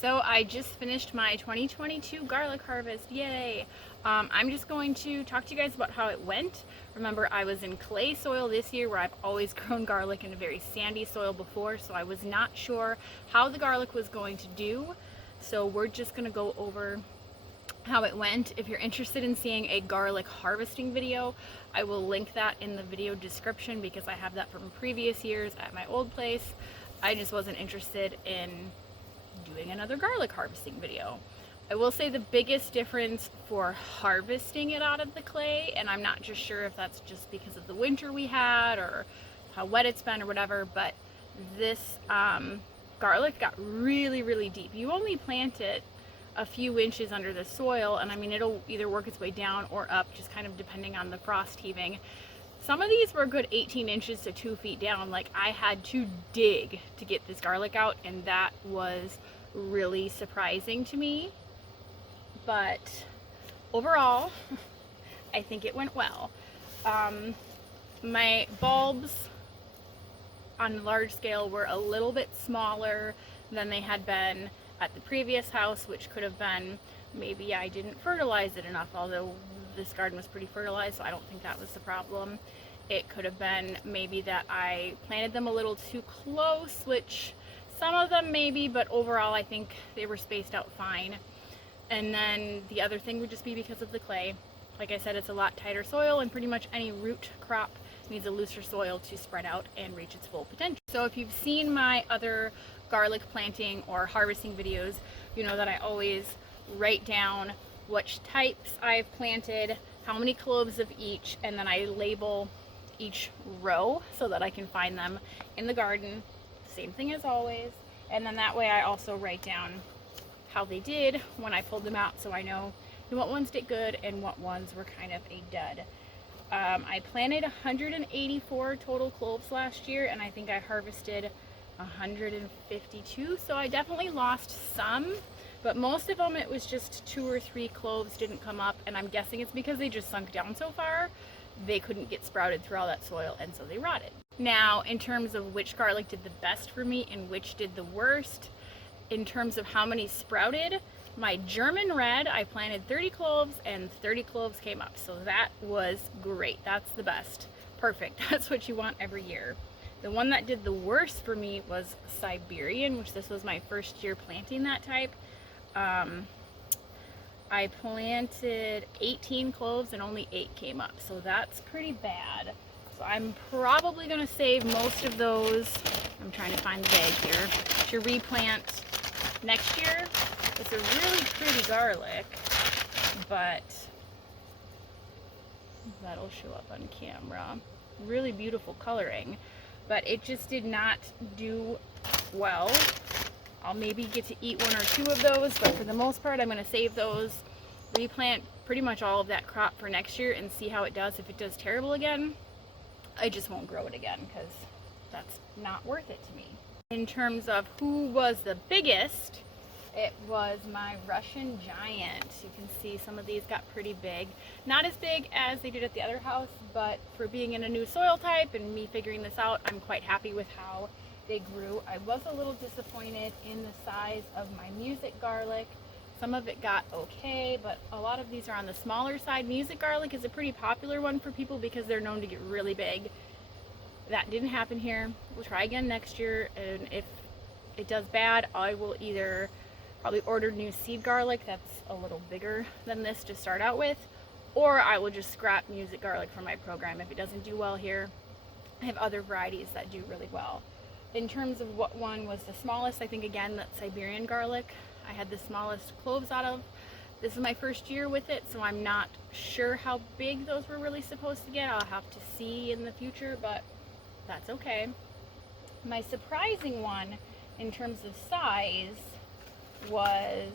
So I just finished my 2022 garlic harvest, yay! I'm just going to talk to you guys about how it went. Remember, I was in clay soil this year where I've always grown garlic in a very sandy soil before, so I was not sure how the garlic was going to do. So we're just going to go over how it went. If you're interested in seeing a garlic harvesting video, I will link that in the video description because I have that from previous years at my old place. I just wasn't interested in doing another garlic harvesting video. I will say the biggest difference for harvesting it out of the clay, and I'm not just sure if that's just because of the winter we had or how wet it's been or whatever, but this garlic got really deep. You only plant it a few inches under the soil, and I mean it'll either work its way down or up, just kind of depending on the frost heaving. Some of these were a good 18 inches to 2 feet down. Like, I had to dig to get this garlic out, and that was really surprising to me. But overall, I think it went well. My bulbs on a large scale were a little bit smaller than they had been at the previous house, which could have been maybe I didn't fertilize it enough, although this garden was pretty fertilized, so I don't think that was the problem. It could have been maybe that I planted them a little too close, which some of them maybe, but overall I think they were spaced out fine. And then the other thing would just be because of the clay. Like I said, it's a lot tighter soil, and pretty much any root crop needs a looser soil to spread out and reach its full potential. So if you've seen my other garlic planting or harvesting videos, you know that I always write down which types I've planted, how many cloves of each, and then I label each row so that I can find them in the garden. Same thing as always. And then that way I also write down how they did when I pulled them out, so I know what ones did good and what ones were kind of a dud. I planted 184 total cloves last year, and I think I harvested 152, so I definitely lost some, but most of them it was just 2 or 3 cloves didn't come up, and I'm guessing it's because they just sunk down so far they couldn't get sprouted through all that soil, and so they rotted. Now, in terms of which garlic did the best for me and which did the worst, in terms of how many sprouted, my German red, I planted 30 cloves and 30 cloves came up, so that was great. That's the best. Perfect. That's what you want every year. The one that did the worst for me was Siberian, which this was my first year planting that type. I planted 18 cloves and only 8 came up, so that's pretty bad. So I'm probably going to save most of those. I'm trying to find the bag here to replant next year. It's a really pretty garlic, but that'll show up on camera. Really beautiful coloring, but it just did not do well. I'll maybe get to eat 1 or 2 of those, but for the most part I'm going to save those, replant pretty much all of that crop for next year and see how it does. If it does terrible again, I just won't grow it again because that's not worth it to me. In terms of who was the biggest, it was my Russian giant. You can see some of these got pretty big. Not as big as they did at the other house, but for being in a new soil type and me figuring this out, I'm quite happy with how they grew. I was a little disappointed in the size of my music garlic. Some of it got okay, but a lot of these are on the smaller side. Music garlic is a pretty popular one for people because they're known to get really big. That didn't happen here. We'll try again next year, and if it does bad, I will either probably order new seed garlic that's a little bigger than this to start out with, or I will just scrap music garlic from my program if it doesn't do well here. I have other varieties that do really well. In terms of what one was the smallest, I think again that's Siberian garlic. I had the smallest cloves out of. This is my first year with it, so I'm not sure how big those were really supposed to get. I'll have to see in the future, but that's okay. My surprising one in terms of size was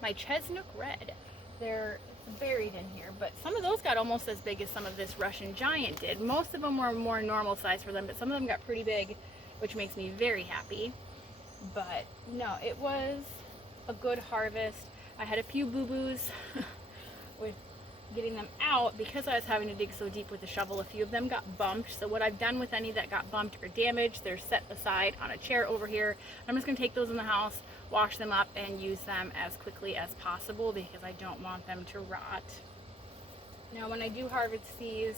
my Chestnut Red. They're buried in here, but some of those got almost as big as some of this Russian giant did. Most of them were more normal size for them, but some of them got pretty big, which makes me very happy. But no, it was a good harvest. I had a few boo-boos with getting them out, because I was having to dig so deep with the shovel, a few of them got bumped. So what I've done with any that got bumped or damaged, they're set aside on a chair over here. I'm just going to take those in the house, wash them up, and use them as quickly as possible because I don't want them to rot. Now when I do harvest these,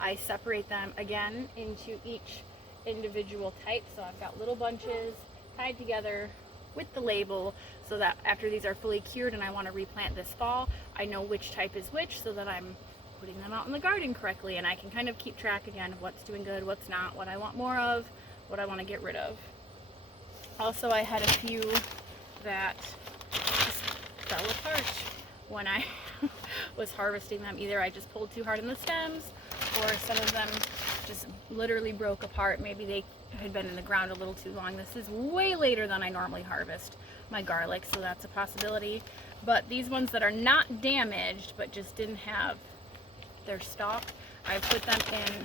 I separate them again into each individual type. So I've got little bunches tied together with the label so that after these are fully cured and I want to replant this fall, I know which type is which so that I'm putting them out in the garden correctly, and I can kind of keep track again of what's doing good, what's not, what I want more of, what I want to get rid of. Also, I had a few that just fell apart when I was harvesting them. Either I just pulled too hard on the stems, or some of them just literally broke apart. Maybe they had been in the ground a little too long. This is way later than I normally harvest my garlic, so that's a possibility. But these ones that are not damaged but just didn't have their stalk, I put them in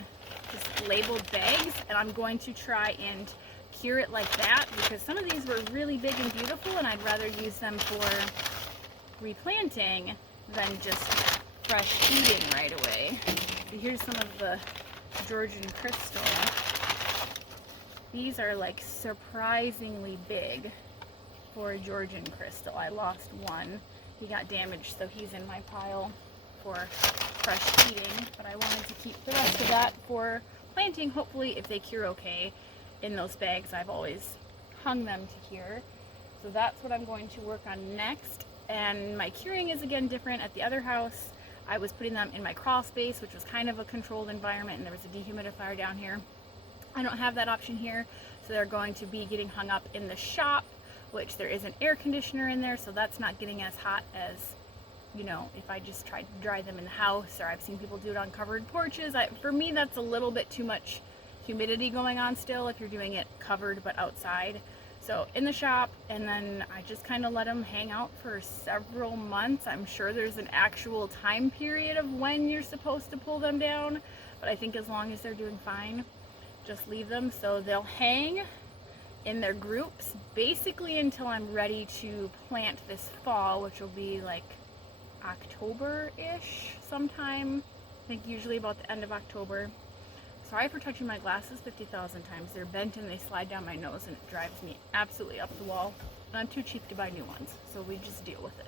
just labeled bags, and I'm going to try and cure it like that because some of these were really big and beautiful, and I'd rather use them for replanting than just fresh eating right away. So here's some of the Georgian crystal. These are like surprisingly big for a Georgian crystal. I lost one. He got damaged, so he's in my pile for fresh eating, but I wanted to keep the rest of that for planting, hopefully, if they cure okay in those bags. I've always hung them to cure. So that's what I'm going to work on next. And my curing is again different. At the other house, I was putting them in my crawl space, which was kind of a controlled environment, and there was a dehumidifier down here. I don't have that option here, so they're going to be getting hung up in the shop, which there is an air conditioner in there, so that's not getting as hot as, you know, if I just tried to dry them in the house, or I've seen people do it on covered porches. For me, that's a little bit too much humidity going on still if you're doing it covered but outside. So in the shop, and then I just kind of let them hang out for several months. I'm sure there's an actual time period of when you're supposed to pull them down, but I think as long as they're doing fine, just leave them. So they'll hang in their groups basically until I'm ready to plant this fall, which will be like October-ish sometime. I think usually about the end of October. Sorry for touching my glasses 50,000 times. They're bent and they slide down my nose, and it drives me absolutely up the wall. And I'm too cheap to buy new ones, so we just deal with it.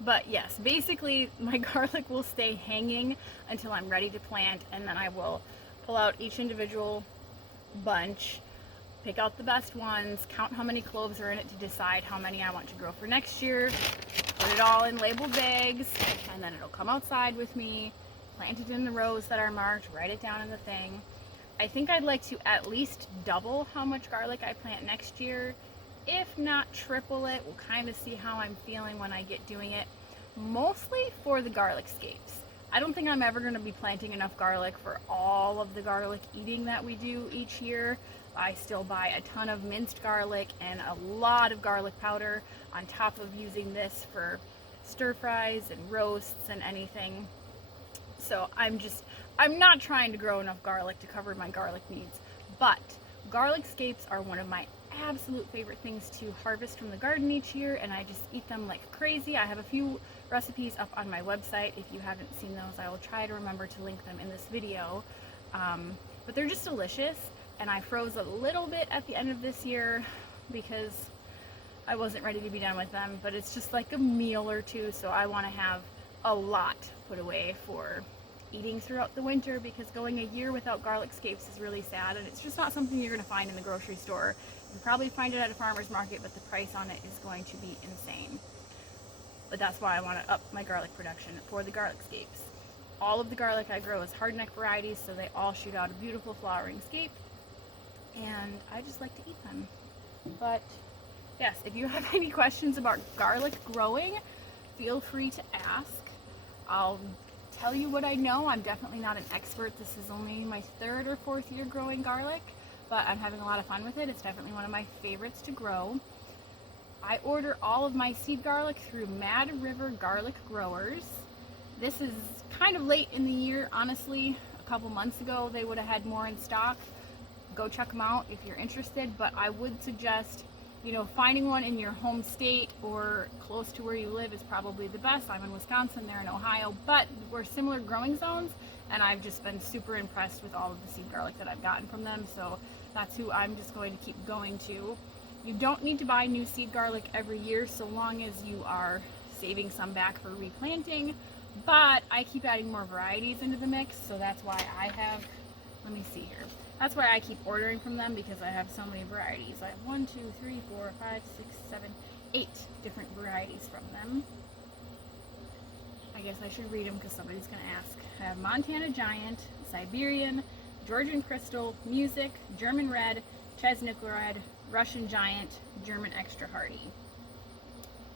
But yes, basically my garlic will stay hanging until I'm ready to plant, and then I will pull out each individual bunch, pick out the best ones, count how many cloves are in it to decide how many I want to grow for next year, put it all in labeled bags, and then it'll come outside with me, plant it in the rows that are marked, write it down in the thing. I think I'd like to at least double how much garlic I plant next year, if not triple it. We'll kind of see how I'm feeling when I get doing it, mostly for the garlic scapes. I don't think I'm ever going to be planting enough garlic for all of the garlic eating that we do each year. I still buy a ton of minced garlic and a lot of garlic powder on top of using this for stir fries and roasts and anything. So I'm not trying to grow enough garlic to cover my garlic needs, but garlic scapes are one of my absolute favorite things to harvest from the garden each year, and I just eat them like crazy. I have a few recipes up on my website. If you haven't seen those, I will try to remember to link them in this video. But they're just delicious, and I froze a little bit at the end of this year because I wasn't ready to be done with them, but it's just like a meal or two, so I want to have a lot put away for eating throughout the winter, because going a year without garlic scapes is really sad, and it's just not something you're going to find in the grocery store. You can probably find it at a farmer's market, but the price on it is going to be insane. But that's why I want to up my garlic production for the garlic scapes. All of the garlic I grow is hardneck varieties, so they all shoot out a beautiful flowering scape, and I just like to eat them. But yes, if you have any questions about garlic growing, feel free to ask. I'll tell you what I know. I'm definitely not an expert. This is only my 3rd or 4th year growing garlic, but I'm having a lot of fun with it. It's definitely one of my favorites to grow. I order all of my seed garlic through Mad River Garlic Growers. This is kind of late in the year, honestly. A couple months ago they would have had more in stock. Go check them out if you're interested, but I would suggest you know, finding one in your home state or close to where you live is probably the best. I'm in Wisconsin, they're in Ohio, but we're similar growing zones, and I've just been super impressed with all of the seed garlic that I've gotten from them, so that's who I'm just going to keep going to. You don't need to buy new seed garlic every year so long as you are saving some back for replanting, but I keep adding more varieties into the mix, so that's why I have, let me see here. That's why I keep ordering from them, because I have so many varieties. I have 1, 2, 3, 4, 5, 6, 7, 8 different varieties from them. I guess I should read them because somebody's going to ask. I have Montana Giant, Siberian, Georgian Crystal, Music, German Red, Chestnut Red, Russian Giant, German Extra Hardy.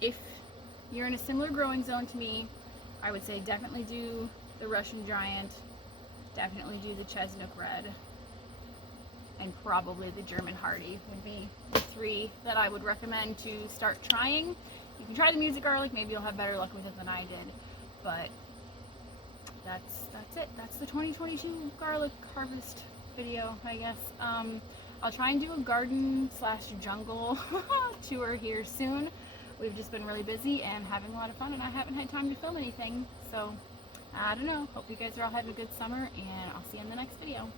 If you're in a similar growing zone to me, I would say definitely do the Russian Giant, definitely do the Chestnut Red, and probably the German Hardy would be the 3 that I would recommend to start trying. You can try the Music Garlic, maybe you'll have better luck with it than I did, but that's it. That's the 2022 garlic harvest video, I guess. I'll try and do a garden / jungle tour here soon. We've just been really busy and having a lot of fun, and I haven't had time to film anything, so I don't know. Hope you guys are all having a good summer, and I'll see you in the next video.